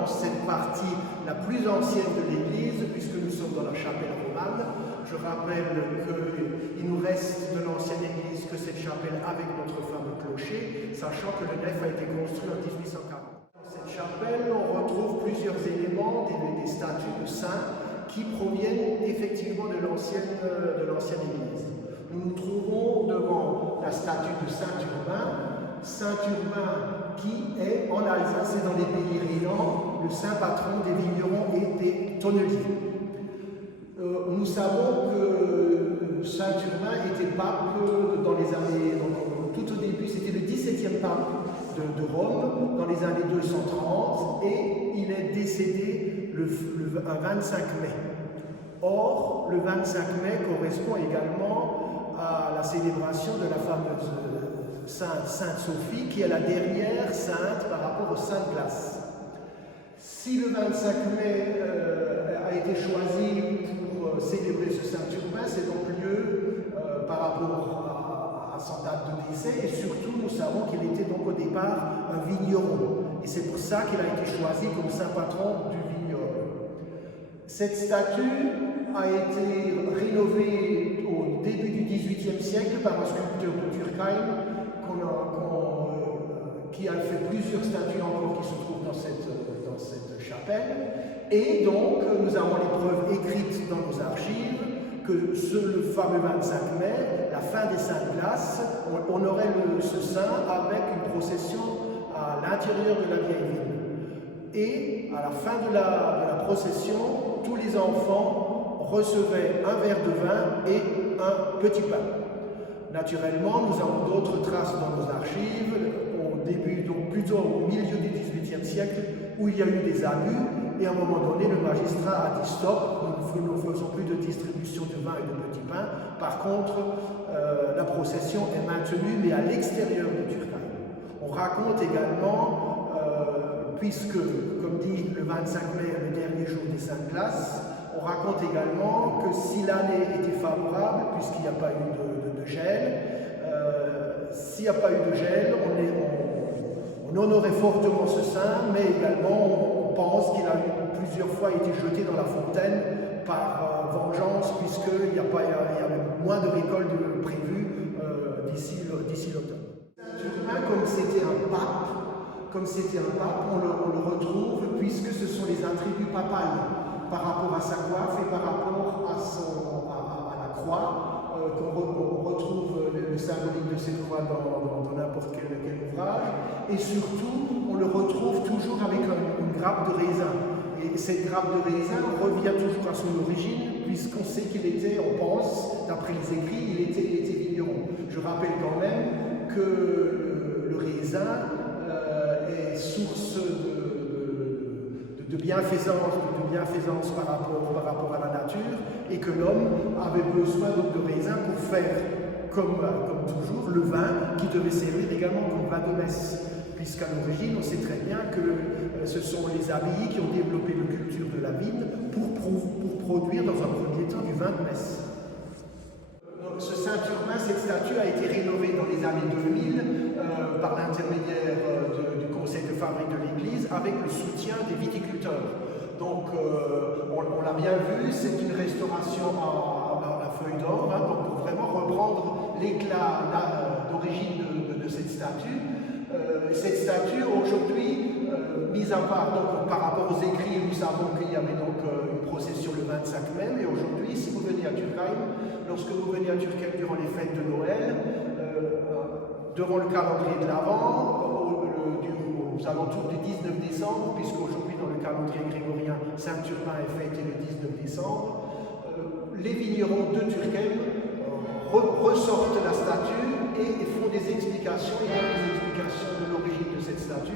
dans cette partie la plus ancienne de l'église, puisque nous sommes dans la chapelle romane. Je rappelle qu'il nous reste de l'ancienne église que cette chapelle avec notre fameux clocher, sachant que le nef a été construit en 1840. Dans cette chapelle, on retrouve plusieurs éléments, des statues de saints qui proviennent effectivement de l'ancienne église. Nous nous trouvons devant la statue de Saint Urbain. Saint Urbain qui est en Alsace et dans les pays rhénans le saint patron des vignerons et des tonneliers. Nous savons que Saint Urbain était pape dans les années, tout au début, c'était le 17e pape de Rome, dans les années 230, et il est décédé le 25 mai. Or, le 25 mai correspond également à la célébration de la fameuse Sainte Sophie, qui est la dernière sainte par rapport aux saintes classes. Si le 25 mai a été choisi pour célébrer ce Saint Urbain, c'est donc lieu par rapport à son date de décès, et surtout nous savons qu'il était donc au départ un vigneron, et c'est pour ça qu'il a été choisi comme saint patron du vignoble. Cette statue a été rénovée au début du XVIIIe siècle par un sculpteur de Turckheim qui a fait plusieurs statues encore qui se trouvent dans cette chapelle. Et donc, nous avons les preuves écrites dans nos archives que le fameux 25 mai, la fin des Saintes Classes, on aurait ce saint avec une procession à l'intérieur de la vieille ville. Et à la fin de la procession, tous les enfants recevaient un verre de vin et un petit pain. Naturellement, nous avons d'autres traces dans nos archives, au début, donc plutôt au milieu du XVIIIe siècle, où il y a eu des abus, et à un moment donné, le magistrat a dit stop, nous ne faisons plus de distribution de vin et de petits pains. Par contre, la procession est maintenue, mais à l'extérieur de Turckheim. On raconte également, puisque, comme dit, le 25 mai est le dernier jour des Saintes Classes, on raconte également que si l'année était favorable, puisqu'il n'y a pas eu de gel, s'il n'y a pas eu de gel, on honorait fortement ce saint, mais également on pense qu'il a plusieurs fois été jeté dans la fontaine par vengeance, puisqu'il y avait moins de récoltes prévues d'ici l'automne. Saint Urbain, comme c'était un pape, on le retrouve puisque ce sont les attributs papales par rapport à sa coiffe et par rapport à la croix, qu'on retrouve le symbolique de cette croix dans n'importe quel ouvrage. Et surtout, on le retrouve toujours avec une grappe de raisin. Et cette grappe de raisin revient toujours à son origine, puisqu'on sait qu'il était, on pense, d'après les écrits, il était vigneron. Je rappelle quand même que le raisin est source de bienfaisance par rapport à la nature, et que l'homme avait besoin donc de raisin pour faire, comme toujours, le vin qui devait servir également comme vin de messe. Puisqu'à l'origine, on sait très bien que ce sont les abbayes qui ont développé la culture de la vigne pour produire dans un premier temps du vin de messe. Ce Saint Urbain, cette statue a été rénovée dans les années 2000 par l'intermédiaire du conseil de fabrique de l'église avec le soutien des viticulteurs. Donc on l'a bien vu, c'est une restauration à la feuille d'or, hein, donc pour vraiment reprendre l'éclat d'origine de cette statue. Cette statue aujourd'hui, mise à part donc, par rapport aux écrits, nous savons qu'il y avait donc une procession le 25 mai, mais aujourd'hui, si vous venez à Turckheim, lorsque vous venez à Turckheim durant les fêtes de Noël, devant le calendrier de l'Avent, aux alentours du 19 décembre, puisqu'aujourd'hui dans le calendrier grégorien, Saint Urbain est fêté le 19 décembre, les vignerons de Turckheim ressortent la statue et font des explications, de l'origine de cette statue.